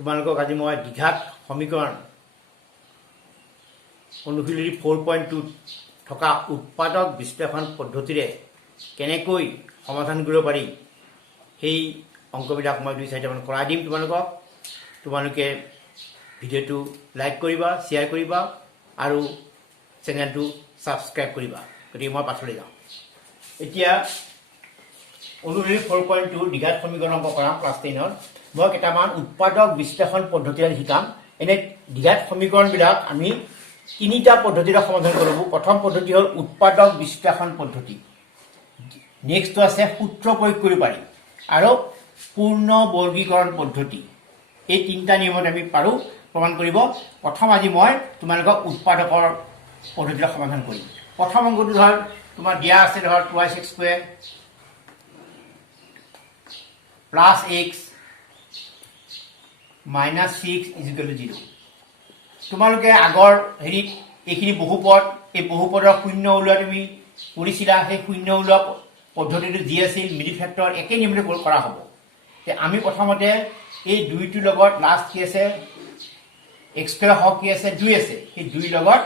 তোমালোকক আজি মই দ্বিঘাত সমীকৰণ অনুশীলনী 4.2 থকা উৎপাদক বিশ্লেষণ পদ্ধতিৰে কেনেকৈ সমাধান কৰিব পাৰি সেই অংকবিলাক মই 2-4মান কৰাই দিম তোমালোকক। তোমালোকে ভিডিঅ'টো লাইক কৰিবা, শ্বেয়াৰ কৰিবা আৰু চেনেলটো ছাবস্ক্ৰাইব কৰিবা। গতিকে মই পাছলৈ যাওঁ। এতিয়া অনুশীলনী 4.2 দ্বিঘাত সমীকৰণ অংক কৰাম ক্লাছ 10ৰ। মই কেইটামান উৎপাদক বিশ্লেষণ পদ্ধতিৰে শিকাম। এনে দ্বিঘাত সমীকৰণবিলাক আমি তিনিটা পদ্ধতিৰে সমাধান কৰিব। প্ৰথম পদ্ধতি হ'ল উৎপাদক বিশ্লেষণ পদ্ধতি, নেক্সটটো আছে সূত্ৰ প্ৰয়োগ কৰিব পাৰি আৰু পূৰ্ণ বৰ্গীকৰণ পদ্ধতি। এই তিনিটা নিয়মত আমি পাৰোঁ প্ৰমাণ কৰিব। প্ৰথম আজি মই তোমালোকক উৎপাদকৰ পদ্ধতিৰে সমাধান কৰিম। প্ৰথম অংকটো ধৰ তোমাৰ দিয়া আছে ধৰ 2x² প্লাছ x মাইনাছ 6 = 0। তোমালোকে আগৰ হেৰিত এইখিনি বহুপদ, এই বহুপদৰ শূন্য ওলোৱা তুমি কৰিছিলা। সেই শূন্য ওলোৱা পদ্ধতিটো যি আছিল মিডিল ফেক্টৰ একে নিয়মতে কৰা হ'ব। আমি প্ৰথমতে এই 2টোৰ লগত লাষ্ট কি আছে x² হওক কি আছে 2 আছে, সেই 2 লগত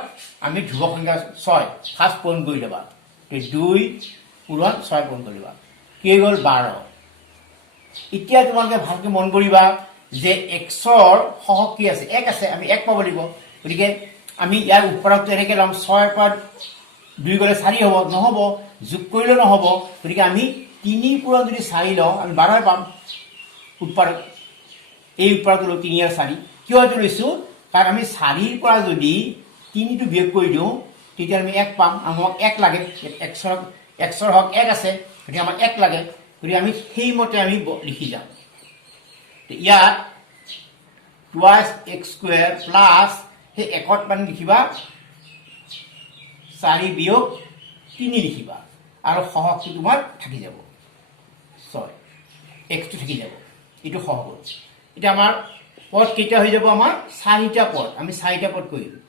আমি ধ্ৰুৱক সংখ্যা 6 ফাৰ্ষ্ট পূৰণ কৰি ল'বা। 2 পূৰণ 6 পূৰণ কৰিবা, কি হৈ গ'ল 12। এতিয়া তোমালোকে ভালকৈ মন কৰিবা যে xৰ সহগ কি আছে 1 আছে, আমি 1 পাব লাগিব। গতিকে আমি ইয়াৰ উৎপাদকটো এনেকৈ ল'ম, 6ৰ পৰা 2 গ'লে 4 হ'ব, নহ'ব, যোগ কৰিলেও নহ'ব। গতিকে আমি 3 পূৰণ যদি 4 লওঁ আমি 12 পাম উৎপাদক। এই উৎপাদকটো লওঁ 3 আৰু 4। কিয় এইটো লৈছোঁ? কাৰণ আমি 4ৰ পৰা যদি 3টো বিয়োগ কৰি দিওঁ তেতিয়া আমি 1 পাম। আমাক 1 লাগে, xৰ হওক 1 আছে, গতিকে আমাক 1 লাগে। গতিকে আমি সেইমতে আমি লিখি যাম। ইয়াত 2x² প্লাছ সেই 1ত মানে লিখিবা 4 বিয়োগ 3 লিখিবা আৰু সহগটো তোমাৰ থাকি যাব 6, xটো থাকি যাব। এইটো সহগ হ'ল। এতিয়া আমাৰ পদ কেইটা হৈ যাব? আমাৰ 4টা পদ। আমি 4টা পদ কৰিলোঁ।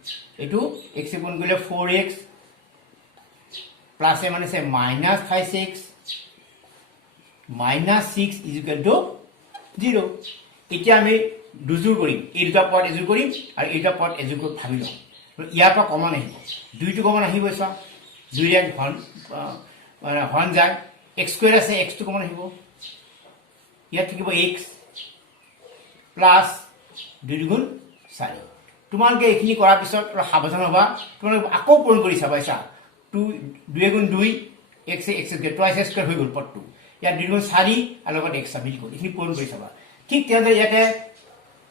এইটো x পূৰণ কৰিলে 4x প্লাছ মানে আছে মাইনাছ 5x মাইনাছ 6 = 0। এতিয়া আমি দুযোৰ কৰিম, এই দুটা পদ এযোৰ কৰিম আৰু এই দুটা পদ এযোৰ কৰি ভাবি লওঁ। ইয়াৰ পৰা কমন আহিব, 2টো কমন আহিব। চোৱা 2ৰে হৰণ যায়, x² আছে, xটো কমন আহিব। ইয়াত থাকিব x প্লাছ 2 × 4। তোমালোকে এইখিনি কৰাৰ পিছত অলপ সাৱধান হ'বা। তোমালোকে আকৌ পূৰণ কৰি চাবা। 2 × 2 x² 2x² হৈ গ'ল পদটো। ইয়াত 2 × 4 আৰু লগত x মিলি গ'ল। এইখিনি পূৰণ কৰি চাবা। ঠিক তেনেদৰে ইয়াতে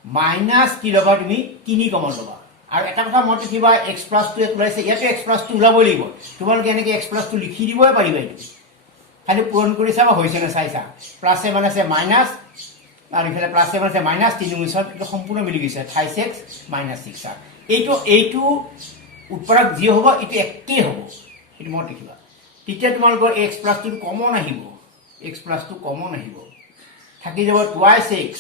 মাইনাছ কি ল'বা? তুমি 3 কমন ল'বা। আৰু এটা কথা মনত ৰাখিবা, x+2 ইয়াত ওলাইছে, ইয়াতে x+2 ওলাবই লাগিব। তোমালোকে এনেকৈ x+2 লিখি দিবই পাৰিবা। এইটো খালি পূৰণ কৰি চাবা হৈছে নে চাইছা। প্লাছে মানে আছে মাইনাছ আৰু ইফালে প্লাছে মানে আছে মাইনাছ 3 × 7 এইটো সম্পূৰ্ণ মিলি গৈছে 5x - 6। এইটো উৎপাদক যি হ'ব এইটো একেই হ'ব, সেইটো মনত ৰাখিবা। তেতিয়া তোমালোকৰ x+2 কমন আহিব, x+2 কমন আহিব, থাকি যাব 2x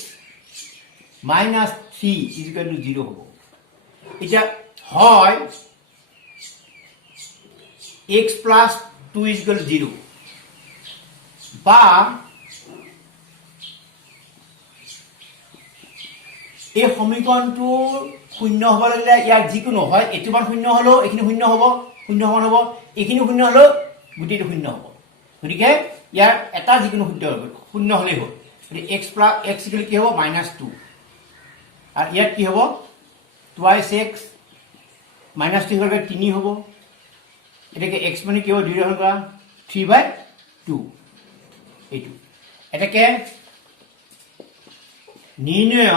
মাইনাছ 3 = 0 হ'ব। এতিয়া হয় x+2 = 0 বা এই সমীকৰণটোৰ শূন্য হ'ব লাগিলে ইয়াৰ যিকোনো হয়, এইটো মান শূন্য হ'লেও এইখিনি শূন্য হ'ব, শূন্য সমান হ'ব, এইখিনি শূন্য হ'লেও গোটেইটো শূন্য হ'ব। গতিকে ইয়াৰ এটা যিকোনো শূন্য হ'লেই হ'ল। গতিকে x কি হ'ব? -2 আৰু ইয়াত কি হ'ব? 2x -2 হ'লে 3 হ'ব। এটাকে x মানে কি হ'ব? 2 ৰ পৰা 3/2 এইটো। এটাকে নিৰ্ণয়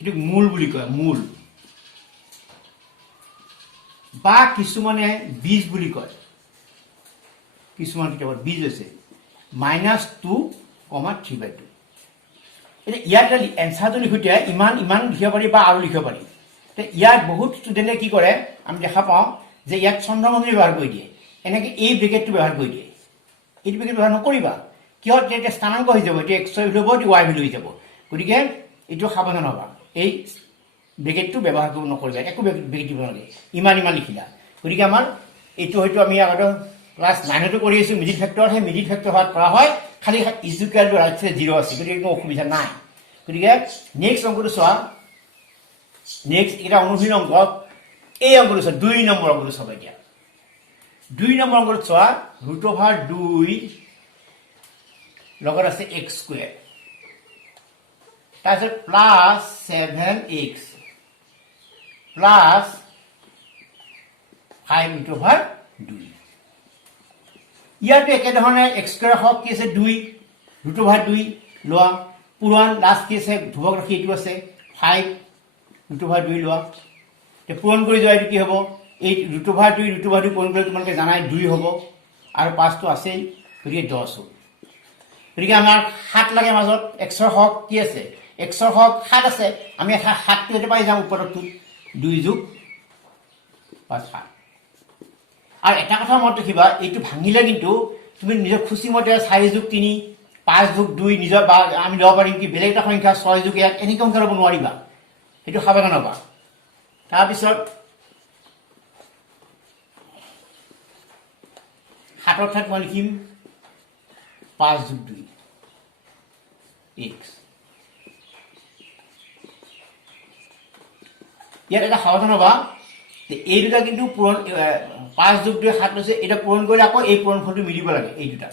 এইটো মূল বুলি কয়, মূল বা কিছুমানে বীজ বুলি কয়। কিছুমান কিতাপত বীজ আছে -2, 3/2। এতিয়া ইয়াত এনচাৰটো লিখোঁতে ইমান লিখিব পাৰি বা আৰু লিখিব পাৰি। ইয়াত বহুত ষ্টুডেণ্টে কি কৰে আমি দেখা পাওঁ যে ইয়াত চন্দ্ৰমণি ব্যৱহাৰ কৰি দিয়ে, এনেকৈ এই ব্ৰেকেটটো ব্যৱহাৰ কৰি দিয়ে। এইটো ব্ৰেকেট ব্যৱহাৰ নকৰিবা। কিয়? তেতিয়া স্থানাংক হৈ যাব, এইটো x ভেলু হ'ব, এইটো y ভেলু হৈ যাব। গতিকে এইটো সাৱধান হ'বা, এই ব্ৰেকেটটো ব্যৱহাৰ কৰিব নকৰিবা। একো ব্ৰেকেট দিব নালাগে। ইমান লিখিলা। গতিকে আমাৰ এইটো হয়তো আমি আগতে ক্লাছ 9তো কৰি আছোঁ মিডিল ফেক্টৰ। সেই মিডিল ফেক্টৰ হোৱাত কৰা হয় খালি is equal to right side 0 আছে, গতিকে একো অসুবিধা নাই। গতিকে নেক্সট অংকটো চোৱা নেক্সট এটা অনুশীলন অংক এই অংকটো চোৱা 2 নম্বৰ অংকটো চাবা এতিয়া 2 নম্বৰ অংকটো চোৱা √2 লগত আছে x স্কয়াৰ তাৰপিছত প্লাস 7x প্লাস 5√2 ইয়াতে একেধৰণে x স্কয়াৰ হওক কি আছে 2 √2 লোৱা পুৰাণ লাষ্ট কি আছে ধ্ৰুৱক ৰাখি এইটো আছে 5√2 লোৱা তে পূৰণ কৰি যোৱা এইটো কি হ'ব এই √2 পূৰণ কৰি তোমালোকে জানাই 2 হ'ব আৰু 5 টো আছেই গতিকে 10 হ'ব গতিকে আমাৰ 7 লাগে মাজত x ৰ হক কি আছে x ৰ হক 7 আছে আমি 7 টো এটা পাই যাম ওপৰটো 2 যোগ 5 7 আৰু এটা কথা মনত ৰাখিবা এইটো ভাঙিলে কিন্তু তুমি নিজৰ খুচি মতে 4 যোগ 3 5 যোগ 2 নিজৰ বা আমি ল'ব পাৰিম কি বেলেগ এটা সংখ্যা 6 যোগ 1 এনেকৈ সংখ্যা ল'ব নোৱাৰিবা এইটো সাৱধান হ'বা তাৰ পিছত 7 ঠাইত মই লিখিম 5 যোগ 2 x ইয়াত এটা সাৱধান হ'বা এই দুটা কিন্তু পূৰণ 5 যোগ 2 7 লৈছে এটা পূৰণ কৰিলে আকৌ এই পূৰণফলটো মিলিব লাগে এই দুটা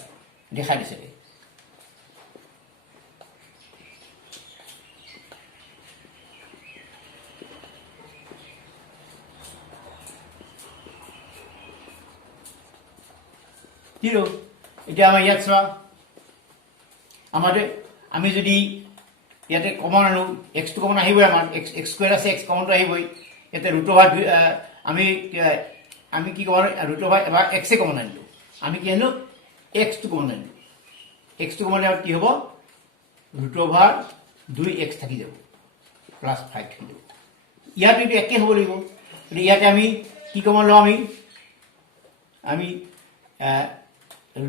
দেখাই দিছে জিৰো এটা আমাৰ ইয়াত চোৱা আমাদের আমি যদি ইয়াতে কমন আনো x টো কমন আহিবই আমার x স্কয়ার আছে x কমন তো আহিবই ইয়াতে √2 আমি কি কমন √2 এবাৰ x এ কমন আনিলো আমি কি আনিলো x টো কমন আনিলো x টো কমন কি হ'ব √2x থাকি যাব প্লাস 5 থাকি যাব ইয়াতে এটো একে হ'ব লাগিব ইয়াতে আমি কি কমন লওঁ আমি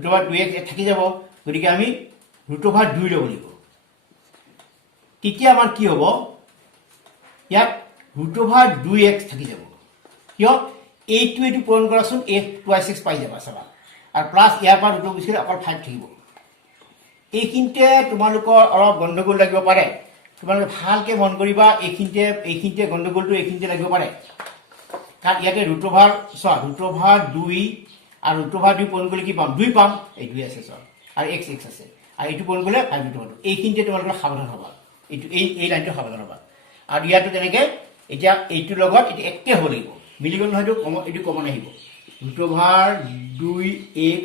√2x থাকি যাব গতিকে আমি √2 ল'ব লাগিব তেতিয়া আমাৰ কি হ'ব ইয়াত √2x থাকি যাব কিয় এইটো পূৰণ কৰাচোন a * 6 পাই যাবা চাবা আৰু প্লাস ইয়াৰ পৰা √2 গুচিলে অকল 5 থাকিব এইখিনতে তোমালোকৰ অলপ গণ্ডগোল লাগিব পাৰে তোমালোকে ভালকে মন কৰিবা এইখিনতে গণ্ডগোলটো এইখিনতে লাগিব পাৰে কাৰণ ইয়াতে √2 চোৱা √2 আর √2 পূরণ করলে কি পাম 2 পাম এই 2 আছে সব আর x আছে আর এইটো পূরণ করলে 5 এইখিনতে তোমালোকৰ সাৱধান হ'বা এইটো এই লাইনটো সাৱধান হ'বা আৰু ইয়াতো তেনেকে এতিয়া এইটো লগত এটো একে হ'ব লাগিব মিলি গ'ল হয়তো এইটো কমন আহিব √2x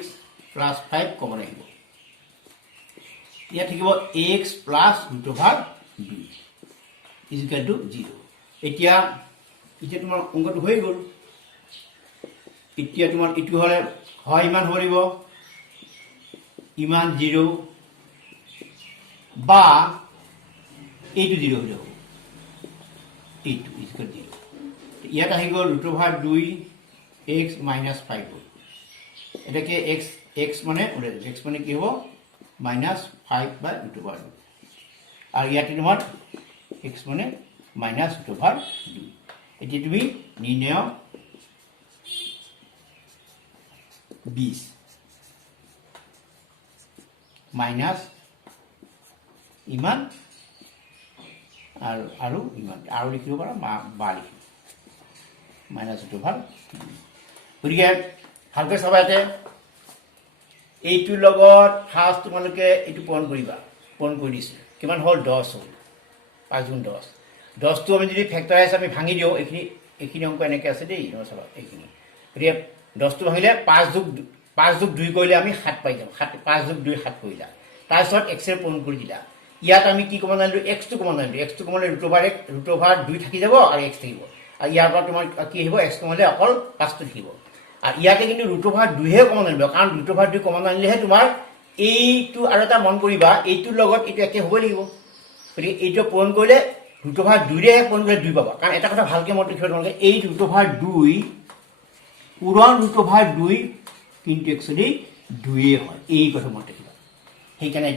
+ 5 কমন আহিব ইয়াত থাকিব x + √2 = 0 এতিয়া তোমাৰ অংকটো হৈ গ'ল এতিয়া তোমাৰ ইটো হলে হয় ইমান হৰিব ইমান 0 বা এইটো 0 হৈ যাব এইটো = 0 ইয়াত আহি গ'ল √2x - 5 এটাকে x মানে x মানে কি হ'ব -5/√2 আৰু ইয়াতে তোমাৰ x মানে -√2 এতিয়া তুমি নিৰ্ণয় 20 মাইনাস ইমান আৰু ইমান আৰু লিখিব পাৰা বা লিখিব -2 গতিকে ভালকৈ চাবা ইয়াতে এইটোৰ লগত ফাৰ্ষ্ট তোমালোকে এইটো পূৰণ কৰিবা পূৰণ কৰি দিছোঁ কিমান হ'ল 10 হ'ল 5 × 10 10টো আমি যদি ফেক্টৰাইজ আমি ভাঙি দিওঁ এইখিনি অংক এনেকৈ আছে দেই চাবা এইখিনি গতিকে 10টো ভাঙিলে 5 যোগ 2 কৰিলে আমি 7 পাই যাম 5 যোগ 2 7 কৰিলা তাৰপিছত x এৰ পূৰণ কৰি দিলা ইয়াত আমি কি কমন আনিলো x টো কমন আনিলো x টো কমলে √2 থাকি যাব আৰু x থাকিব আৰু ইয়াৰ পৰা তোমাৰ কি আহিব x কমলে অকল 5 টো থাকিব আৰু ইয়াতে কিন্তু √2 হে কমন আনিব কাৰণ √2 কমন আনিলেহে তোমাৰ এইটো আৰু এটা মন কৰিবা এইটোৰ লগত এইটো একে হ'ব লাগিব গতিকে এইটো পূৰণ কৰিলে √2 ৰে পূৰণ কৰিলে 2 পাবা কাৰণ এটা কথা ভালকে মনত ৰাখিবা তোমালোকে এই √2 পূৰণ √2 কিন্তু একচুয়ালি 2 হয় এই কথা মনত ৰাখিবা সেইকাৰণে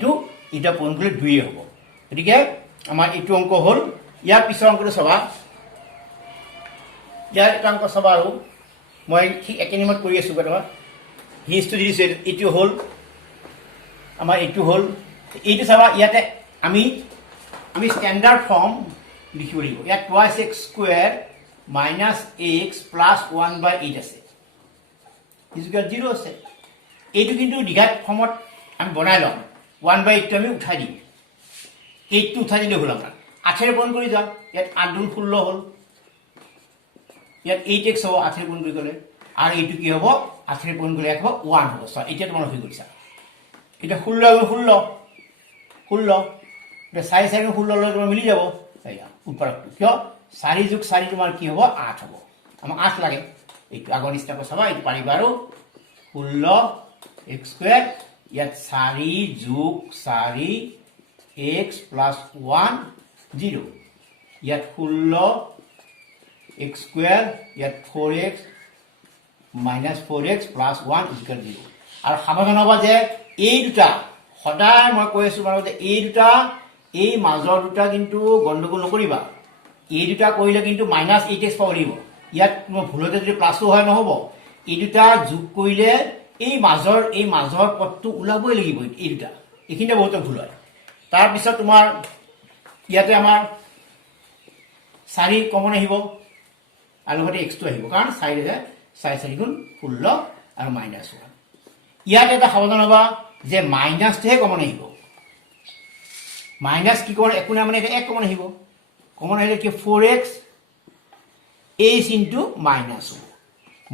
এটা পূৰণ কৰিলে 2 হ'ব গতিকে আমাৰ এইটো অংক হ'ল ইয়াৰ পিছৰ অংকটো চাবা ইয়াৰ এটা অংক চাবা আৰু মই ঠিক একে নিয়মত কৰি আছোঁ কথা হিষ্টটো দিছে এইটো হ'ল আমাৰ এইটো হ'ল এইটো চাবা ইয়াতে আমি স্ট্যান্ডাৰ্ড ফৰ্ম লিখিব লাগিব ইয়াত twice x square minus x plus 1/8 আছে ইজুকেল 0 আছে এইটো কিন্তু দ্বিঘাত ফৰ্মত আমি বনাই লম 1/8 আমি উঠাই দিম 8 টো উঠাই দিলে হ'ল আমাৰ 8 ৰে পূৰণ কৰি যাম ইয়াত 8 গুণ 16 হ'ল ইয়াত 8x হ'ব 8 ৰে পূৰণ কৰি গ'লে আৰু এইটো কি হ'ব 8 ৰে পূৰণ কৰিলে হ'ব 1 হ'ব সো এতিয়া তোমাৰ হৈ গৈছে এটা 16 গুণ 16 এটা 4 গুণ 16 লৈ তোমাৰ মিলি যাব এয়া ওপৰটো কিয় 4 যোগ 4 তোমাৰ কি হ'ব 8 হ'ব আমাক 8 লাগে এইটো আগৰ নিচিনাকৈ চাবা এইটো পাৰিবা আৰু 16 x স্কয়াৰ ইয়াত 4 যোগ 4 x প্লাস 1 0 ইয়াত 16 x স্কয়াৰ ইয়াত 4x minus 4x plus 1 is equal to 0 আৰু সাৱধান হ'বা যে এই দুটা সদায় মই কৈ আছো মানে এই দুটা এই মাজৰ দুটা কিন্তু গণ্ডগোল নকৰিবা এই দুটা কৰিলে কিন্তু -8x পাব লাগিব ইয়াত মই ভুলতে যদি প্লাসও হয় নহব এই দুটা যোগ কৰিলে এই মাজৰ পদটো ওলাবই লাগিব এই দুটা এইখিনিতে বহুত ভুল হয় তাৰ পিছত তোমাৰ ইয়াতে আমাৰ 4 কমন আহিব আৰু লগতে x টো আহিব কাৰণ 4 ৰে 4 গুণ 16 আৰু -1 ইয়াত এটা সাৱধান হ'বা যে মাইনাসটোহে কমন আহিব মাইনাস কি কৰে একো না মানে এটা 1 কমন আহিব কমন আহিলে কি 4x h ইনটু মাইনাস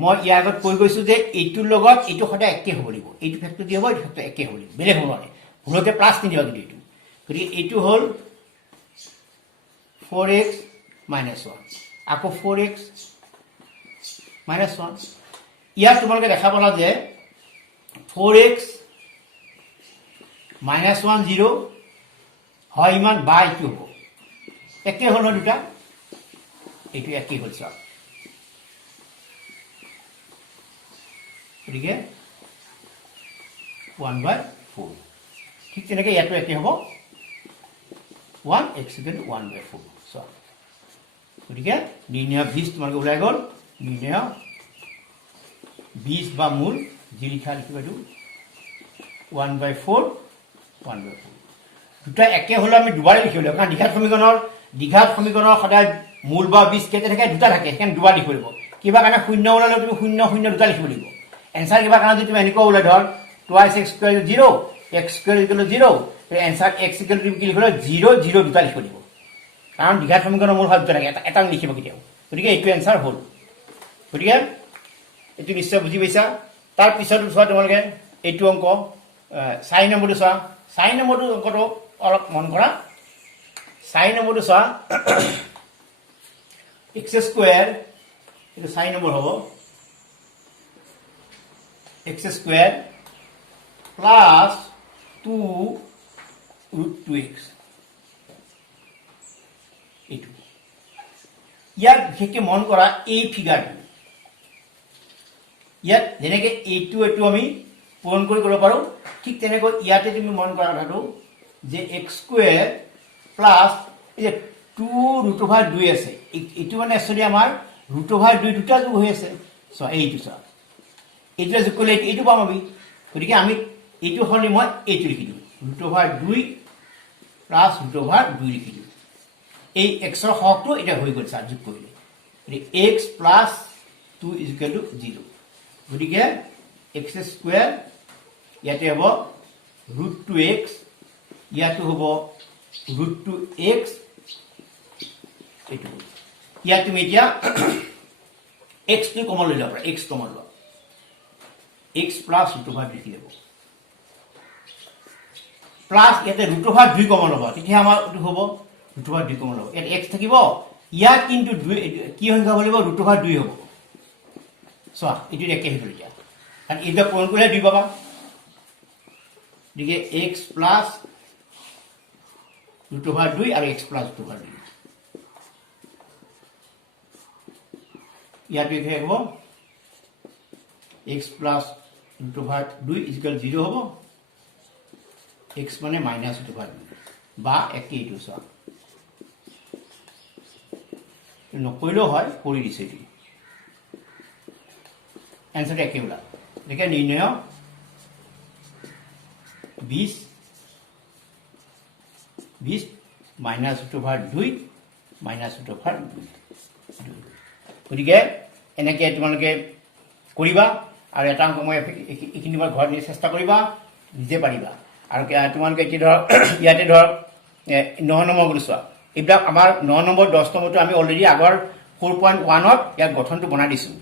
মই ইয়াৰ আগত কৈ গৈছো যে এইটোৰ লগত এইটো সদায় একে হ'ব লাগিব এইটো ফেক্টৰ দি হ'ব এইটো ফেক্টৰ একে হ'ব লাগিব বেলেগ হ'ব নোৱাৰে ভুলতে প্লাস নিদিবা কিন্তু এইটো গতিকে এইটো হ'ল 4x -1 আকৌ 4x -1 ইয়াত তোমালোকে দেখা পালা যে 4x -1 0 হয় ইমান বাই কি হ'ব একে হ'ল দুটা এইটো একে হ'ল সব গতিকে 1/4 ঠিক তেনেকৈ ইয়াতো একে হ'ব 1x = 1/4 সব গতিকে নিৰ্ণয় 20 তোমালোকে ওলাই গ'ল নিৰ্ণয় 20 বা মূল যি লিখা লিখিবা দিও 1/4 দুটা একে হলে আমি দুবাৰে লিখিব লাগিব কাৰণ দ্বিঘাত সমীকৰণৰ সদায় মূল বা 20 কেতে থাকে দুটা থাকে সেইকাৰণে দুবাৰ লিখিব লাগিব কিবা কাৰণে 0 ওলালে তুমি 0 0 দুটা লিখিব লাগিব এনসাৰ কিবা কাৰণে যদি তুমি এনেকুৱা ওলাই ধৰ twice x square 0 x square 0 answer x = কি লিখিব 0 0 দুটা লিখিব লাগিব কাৰণ দ্বিঘাত সমীকৰণৰ মূল হয় দুটা থাকে এটা লিখিব কেতিয়াও গতিকে এইটো এনসাৰ হ'ল গতিকে এইটো নিশ্চয় বুজি পাইছা তাৰ পিছত চোৱা তোমালোকে এইটো অংক 4 নম্বৰটো চোৱা 4 নম্বৰটো অংকটো অলপ মন কৰা 4 নম্বৰটো চোৱা x স্কয়াৰ এইটো 4 নম্বৰ হ'ব x স্কয়াৰ প্লাস 2√2x এইটো ইয়াত বিশেষকৈ মন কৰা এই ফিগাৰটো ইয়াত যেনেকৈ এইটো আমি পূৰণ কৰিব পাৰো ঠিক তেনেকৈ ইয়াতে তুমি মন কৰা কথাটো যে x স্কয়াৰ প্লাস এই 2√2 আছে এইটো মানে আসলে আমাৰ √2 দুটা যোগ হৈ আছে সো এইটো সব এইটো যোগ কৰিলে এইটো পাম আমি গতিকে আমি এইটো হলি মই এইটো লিখি দিম √2 প্লাস √2 লিখি দিম এই x ৰ হকটো এটা হৈ গ'ল স্যাৰ যোগ কৰিলে x প্লাস 2 = 0 গতিকে x স্কয়াৰ ইয়াতে হ'ব √2x ইয়াতো হ'ব √2x এইটো ইয়াত তুমি এতিয়া x টো কমন লৈ ল'বা x কমন লোৱা x প্লাস √2 লিখি ল'ব প্লাস ইয়াতে √2 কমন ল'বা তেতিয়া আমাৰ এইটো হ'ব √2 কমন ল'ব ইয়াত x থাকিব ইয়াত কিন্তু 2 কি সংখ্যা হ'ব √2 হ'ব সো এইটো একে হৈ গ'ল এতিয়া আৰু এটা পূৰণ কৰিলে 2 পাবা গতিকে x প্লাস √2 আৰু x প্লাস √2 ইয়াত কি হ'ব x প্লাস √2 = 0 হ'ব x মানে -√2 বা একে এইটো চোৱা নকৰিলেও হয় কৰি দিছে এইটো এনসাৰ একে ওলা দেখে নিৰ্ণয় 20 minus root over 2 minus root over 2 গতিকে এনেকৈ তোমালোকে কৰিবা আৰু এটা অংক মই এইখিনি মই ঘৰত নিজে চেষ্টা কৰিবা নিজে পাৰিবা আৰু তোমালোকে এতিয়া ধৰক ইয়াতে ধৰক 9 নম্বৰটো চোৱা এইবিলাক আমাৰ 9 নম্বৰ 10 নম্বৰটো আমি অলৰেডি আগৰ 4.1ত ইয়াৰ গঠনটো বনাই দিছোঁ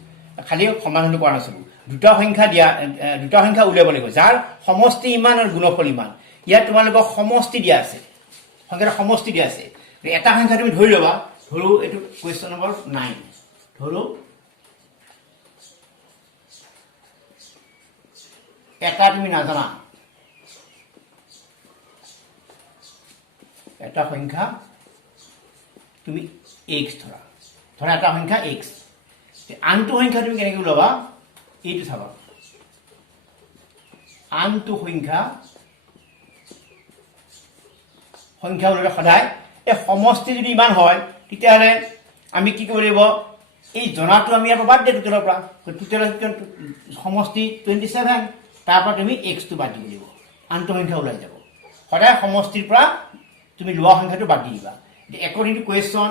খালি সমাধানটো কৰা নাছিলোঁ দুটা সংখ্যা উলিয়াব লাগিব যাৰ সমষ্টি ইমান আৰু গুণফল ইমান ইয়াত তোমালোকক সমষ্টি দিয়া আছে সংখ্যাটো সমষ্টি দিয়া আছে এটা সংখ্যা তুমি ধৰি ল'বা ধৰো এইটো কুৱেশ্যন নম্বৰ 9 ধৰো এটা তুমি নাজানা এটা সংখ্যা তুমি x ধৰা এটা সংখ্যা x আনটো সংখ্যা তুমি কেনেকৈ ওলাবা এইটো চাবা আনটো সংখ্যা ওলালে সদায় এই সমষ্টি যদি ইমান হয় তেতিয়াহ'লে আমি কি কৰিব লাগিব এই জনাটো আমি ইয়াৰ পৰা বাদ দিয়া টোটেলৰ পৰা টোটেলৰ সমষ্টি 27 তাৰ পৰা তুমি এক্সটো বাদ দিব লাগিব আনটো সংখ্যা ওলাই যাব সদায় সমষ্টিৰ পৰা তুমি লোৱা সংখ্যাটো বাদ দি দিবা একৰ্ডিং টু কুৱেশ্যন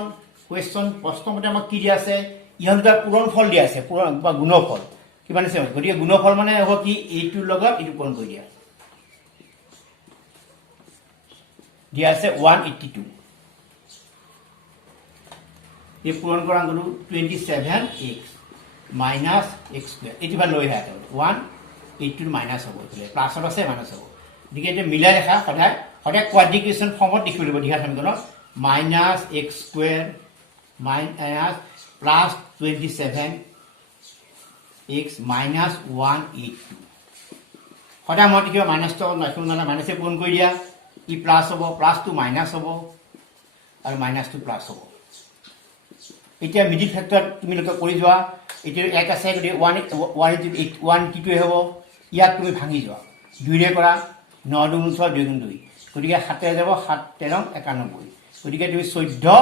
প্ৰশ্নমতে আমাক কি দিয়া আছে ইহঁত দুটা পূৰণ ফল দিয়া আছে পূৰণ বা গুণফল কিমান আছে গতিকে গুণফল মানে হ'ব কি এইটোৰ লগত এইটো পূৰণ কৰি দিয়া আছে 182 এই পূৰণ কৰা অংকটো 27x মাইনাছ x স্কুৱেৰ এইটো বা লৈ আহে 182 মাইনাছ হ'ব এইফালে প্লাছত আছে মাইনাছ হ'ব গতিকে এতিয়া মিলাই দেখা সদায় কোৱাড্ৰিকেশ্যন ফৰ্মত লিখিব লাগিব দীঘা সমীকৰণত minus x square minus plus 27x minus 182 সদায় মই দেখিব মাইনাছটো নাখিব নালাগে মাইনাছে পূৰণ কৰি দিয়া ই প্লাছ হ'ব প্লাছটো মাইনাছ হ'ব আৰু মাইনাছটো প্লাছ হ'ব এতিয়া মিডিল ফেক্টৰত তুমি লোকে কৰি যোৱা এতিয়া 1 আছে গতিকে 182 হ'ব ইয়াক তুমি ভাঙি যোৱা 2ৰে কৰা 9 2 6 2 2 গতিকে 7 যাব 7 13 91 গতিকে তুমি 14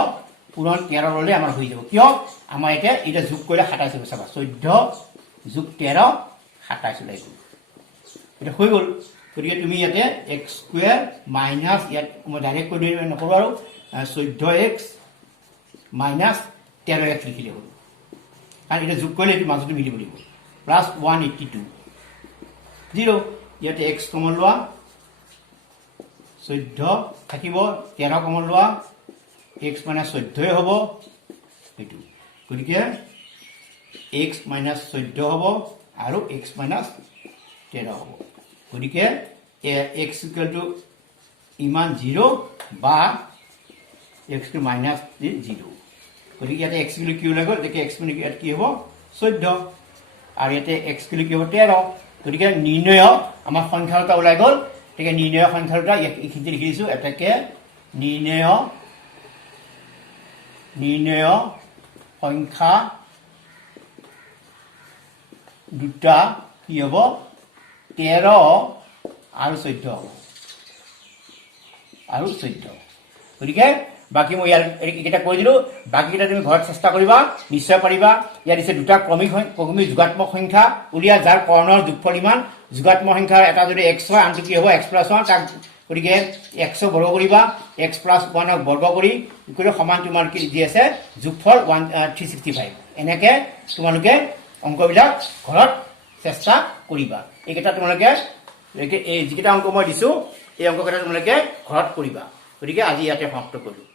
পূৰণ 13 ল'লে আমাৰ হৈ যাব কিয় আমাৰ এতিয়া যোগ কৰিলে 27 হ'ব চাবা 14 যোগ 13 27 ওলাই গ'ল এটা হৈ গ'ল গতিকে তুমি ইয়াতে x স্কুৱেৰ মাইনাছ ইয়াত মই ডাইৰেক্ট কৰি নকৰোঁ আৰু 14x মাইনাছ 13x লিখিলে হ'ল কাৰণ এটা যোগ কৰিলে এইটো মাজতে মিলিব লাগিব প্লাছ 182 0 ইয়াতে x কমন লোৱা 14 থাকিব 13 কমন লোৱা x মাইনাছ 14 হ'ব এইটো গতিকে x মাইনাছ 14 হ'ব আৰু x মাইনাছ 13 হ'ব গতিকে x ইকুৱেল টু ইমান 0 বা x টু মাইনাছ 0 গতিকে ইয়াতে x কিলো কি ওলাই গ'ল গতিকে x মানে ইয়াত কি হ'ব 14 আৰু ইয়াতে x কিলো কি হ'ব 13 গতিকে নিৰ্ণয় আমাৰ সংখ্যা এটা ওলাই গ'ল গতিকে নিৰ্ণয় সংখ্যা দুটা এইখিনিতে লিখি দিছোঁ এটাকে নিৰ্ণয় সংখ্যা দুটা কি হ'ব 13 আৰু 14 হ'ব আৰু 14 গতিকে বাকি মই ইয়াৰ এইকেইটা কৈ দিলোঁ বাকীকেইটা তুমি ঘৰত চেষ্টা কৰিবা নিশ্চয় পাৰিবা ইয়াত দিছে দুটা ক্ৰমিক যোগাত্মক সংখ্যা উলিয়া যাৰ কৰ্ণৰ যোগফল ইমান যোগাত্মক সংখ্যা এটা যদি x হয় আনটো কি হ'ব x + 1 তাক গতিকে x বৰ্গ কৰিবা x + 1 বৰ্গ কৰি সমান তোমাৰ কি দি আছে যোগফল 365 এনেকৈ তোমালোকে অংকবিলাক ঘৰত চেষ্টা কৰিবা এইকেইটা তোমালোকে এই যিকেইটা অংক মই দিছোঁ এই অংককেইটা তোমালোকে ঘৰত কৰিবা গতিকে আজি ইয়াতে সমাপ্ত কৰিলোঁ